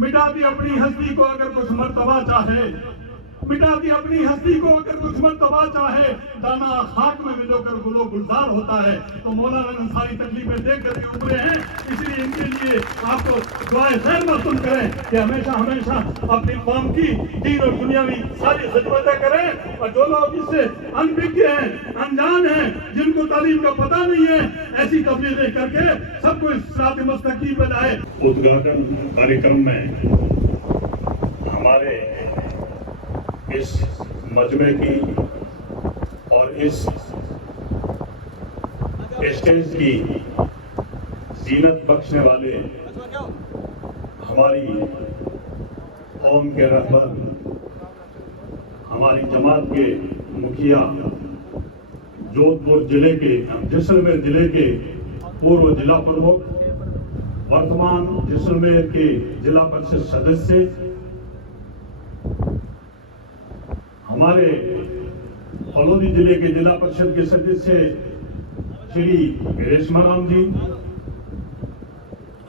मिटा दी अपनी हस्ती को अगर कुछ मर्तबा चाहे, मिटा दी अपनी हस्ती को अगर कुछ मर्तबा चाहे, दाना खाक में मिलोकर गुलो गुलजार होता है। तो मौलाना ने सारी तकलीफें देख कर उभरे हैं, इसलिए इनके लिए आपको दुआए खैर मस्तूम करें कि हमेशा हमेशा अपनी कौम की दीन और दुनियावी सारी खिदमतें करें। और जो लोग इससे अनभिज्ञ हैं, अनजान हैं, जिनको तालीम का पता नहीं है, ऐसी तबलीगें करके सबको इस सिरात मुस्तकीम पे लाए। उद्घाटन कार्यक्रम में हमारे इस मजमे की और इस स्टेज की जीनत बख्शने वाले हमारी कौम के रहबर, हमारी जमात के मुखिया, जोधपुर जिले के जैसलमेर जिले के पूर्व जिला प्रमुख, वर्तमान जैसलमेर के जिला परिषद सदस्य, हमारे फलोदी जिले के जिला परिषद के सदस्य श्री रेशमा राम जी,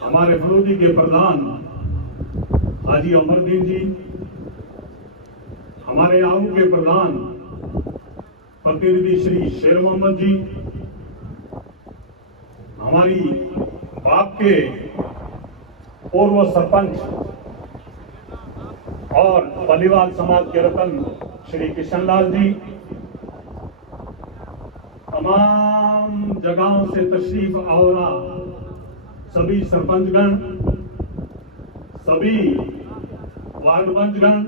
हमारे फलोदी के प्रधान हाजी अमरदीन जी, हमारे आऊ के प्रधान प्रतिनिधि श्री शेर मोहम्मद जी, हमारी बाप के पूर्व सरपंच और बलीवाल समाज के रतन श्री किशनलाल जी, तमाम जगहों से तशरीफ आवरा सभी सरपंचगण, सभी वार्डपंचगण,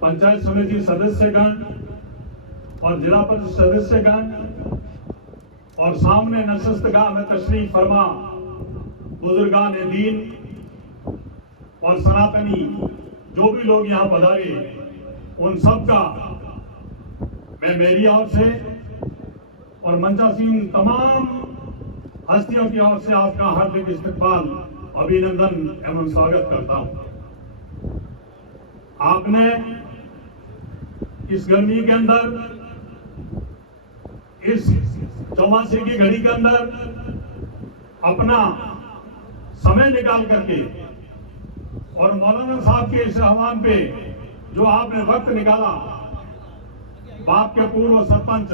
पंचायत समिति सदस्यगण और जिला परिषद सदस्यगण और सामने नशस्तगाह में तशरीफ फरमा बुजुर्गान दीन और सनातनी जो भी लोग यहाँ पधारे, उन सब का मैं मेरी ओर से और मंचासीन तमाम हस्तियों की ओर से आपका हार्दिक इस्तकबाल, अभिनंदन एवं स्वागत करता हूं। आपने इस गर्मी के अंदर, इस चौमासे की घड़ी के अंदर अपना समय निकाल करके और मौलाना साहब के इस आह्वान पे जो आपने वक्त निकाला, बाप के पूर्व सरपंच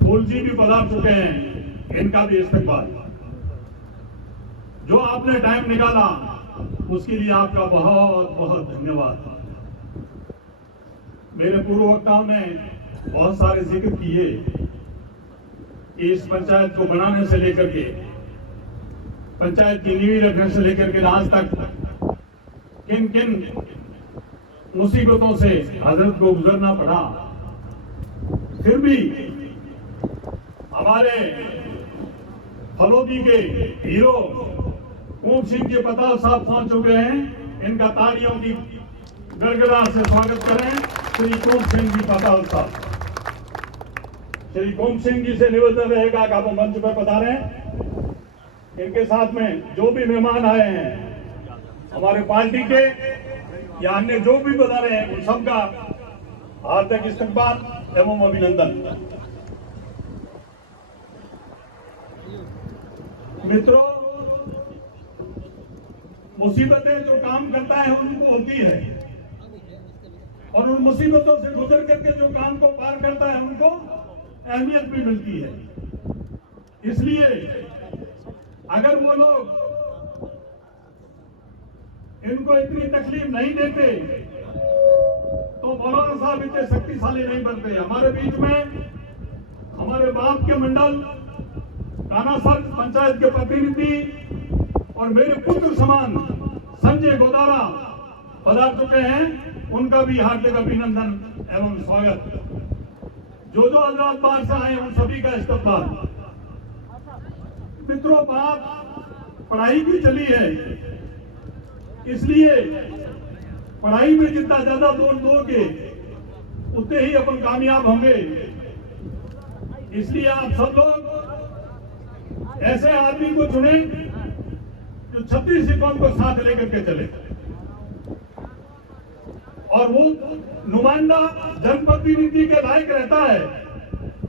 फूल जी भी पधार चुके हैं, इनका भी इस्तकबाल। जो आपने टाइम निकाला उसके लिए आपका बहुत बहुत धन्यवाद। मेरे पूर्व वक्ताओं ने बहुत सारे जिक्र किए कि इस पंचायत को बनाने से लेकर के, पंचायत की नींव रखने से लेकर के आज तक किन किन मुसीबतों से हजरत को गुजरना पड़ा, फिर भी हमारे फलोदी के हीरो कुंभ सिंह के पताल साहब पहुंच चुके हैं। इनका तालियों की गड़गड़ाहट से स्वागत करें श्री कुंभ सिंह जी पताल साहब। श्री कुंभ सिंह जी से निवेदन रहेगा कि आप मंच पर पधारें। इनके साथ में जो भी मेहमान आए हैं हमारे पार्टी के या अन्य जो भी पधारे हैं, उन सबका हार्दिक इस्तकबाल एवं अभिनंदन। मित्रों, मुसीबतें जो काम करता है उनको होती है और उन मुसीबतों से गुजर करके जो काम को पार करता है उनको अहमियत भी मिलती है। इसलिए अगर वो लोग इनको इतनी तकलीफ नहीं देते तो मौलाना साहब इतने शक्तिशाली नहीं बनते। हमारे बीच में हमारे बाप के मंडल कानासर पंचायत के प्रतिनिधि और मेरे पुत्र समान संजय गोदारा पधार चुके हैं, उनका भी हार्दिक अभिनंदन एवं स्वागत। जो हजरात बाहर से आए उन सभी का इस्तकबाल। मित्रों, बात पढ़ाई की चली है, इसलिए पढ़ाई में जितना ज्यादा जोर दोगे उतने ही अपन कामयाब होंगे। इसलिए आप सब लोग ऐसे आदमी को चुने जो 36 सीटों को साथ लेकर के चले और वो नुमाइंदा जनप्रतिनिधि के लायक रहता है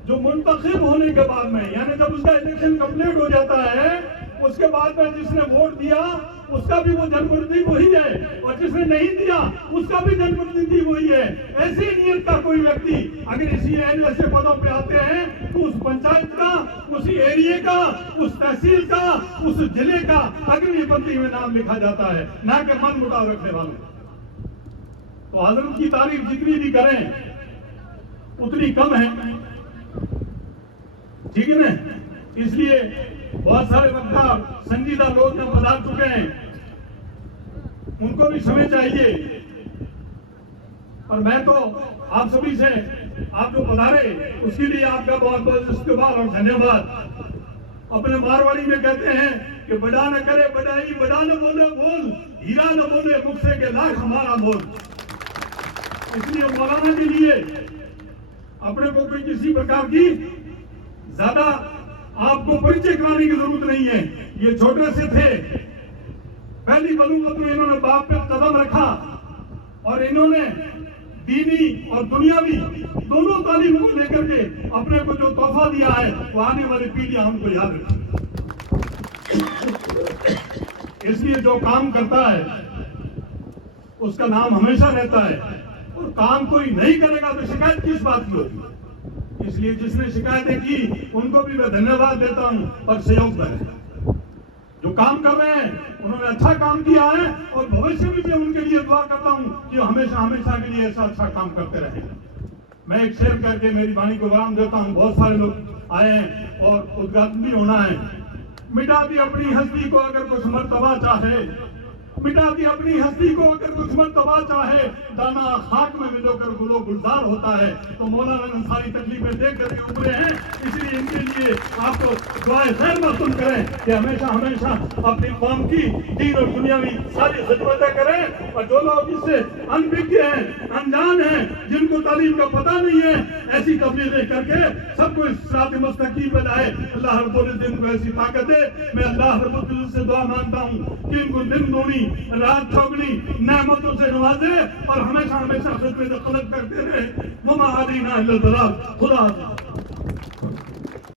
जो मुंतखब होने के बाद में, यानी जब उसका इलेक्शन कंप्लीट हो जाता है, उसके बाद में जिसने वोट दिया उसका भी वो जनप्रतिनिधि वही है, और जिसने नहीं दिया उसका भी जनप्रतिनिधि वही है। ऐसी नीयत का कोई व्यक्ति अगर इसी ऐसे पदों पे आते हैं तो उस पंचायत का, उसी एरिया का, उस तहसील का, उस जिले का अग्रणी पंक्ति में नाम लिखा जाता है, ना कि मन मुटाव रखने वालों। तो हजरत की तारीफ जितनी भी करें उतनी कम है, ठीक है ना। इसलिए बहुत सारे वक्ता संजीदा लोग जो पधार चुके हैं उनको भी समय चाहिए। और मैं तो आप सभी से, आप जो पधारे उसके लिए आपका बहुत बहुत इस्तकबाल और धन्यवाद। अपने मारवाड़ी में कहते हैं कि बड़ा न करे बड़ाई, बड़ा न बोले बोल, हीरा न बोले मुख से के लाख हमारा बोल। इसलिए मौलाना के लिए अपने को कोई किसी प्रकार की ज्यादा आपको परिचय कराने की जरूरत नहीं है। ये छोटे से थे, पहली बलूगत में इन्होंने बाप पे कदम रखा और इन्होंने दीनी और दुनियावी दोनों तालीम को लेकर के अपने को जो तोहफा दिया है वो आने वाली पीढ़ियां हमको याद रखें। इसलिए जो काम करता है उसका नाम हमेशा रहता है, और काम कोई नहीं करेगा तो शिकायत किस बात की होगी। इसलिए जिसने शिकायतें की उनको भी मैं धन्यवाद देता हूं और सहयोग करें। जो काम कर रहे हैं उन्होंने अच्छा काम किया है, और भविष्य में भी उनके लिए दुआ करता हूं कि हमेशा हमेशा के लिए ऐसा अच्छा काम करते रहें। मैं एक शेयर करके मेरी वाणी को विराम देता हूं। बहुत सारे लोग आए हैं और उद्घाटन भी होना है। मिटा दी अपनी हस्ती को अगर कुछ मर्तबा चाहे, मिटा दी अपनी हस्ती को अगर कुछ मर्तबा चाहे, दाना खाक में मिलोकर गुलो गुलजार होता है। तो मौलाना अंसारी तकलीफें देख करके उभरे हैं, इसलिए इनके लिए आपको दुआएं खैर मस्तूम करें कि हमेशा हमेशा अपनी कौम की दीन और दुनियावी सारी खिदमतें करें। और जो लोग इससे अनभिज्ञ हैं, अनजान हैं, जिनको तालीम का पता नहीं है, ऐसी तबलीगें करके सबको इस सिरात मुस्तकीम पे लाए। अल्लाह रब्बुल इज्जत को ऐसी ताकत दे। मैं अल्लाह रब्बुल इज्जत से दुआ मांगता हूँ कि इनको दिन दूनी रात चौगनी नेमतों से नवाजे और हमेशा हमेशा खिदमत खलक करते रहे। ममा अलीना इल्ला खुदा।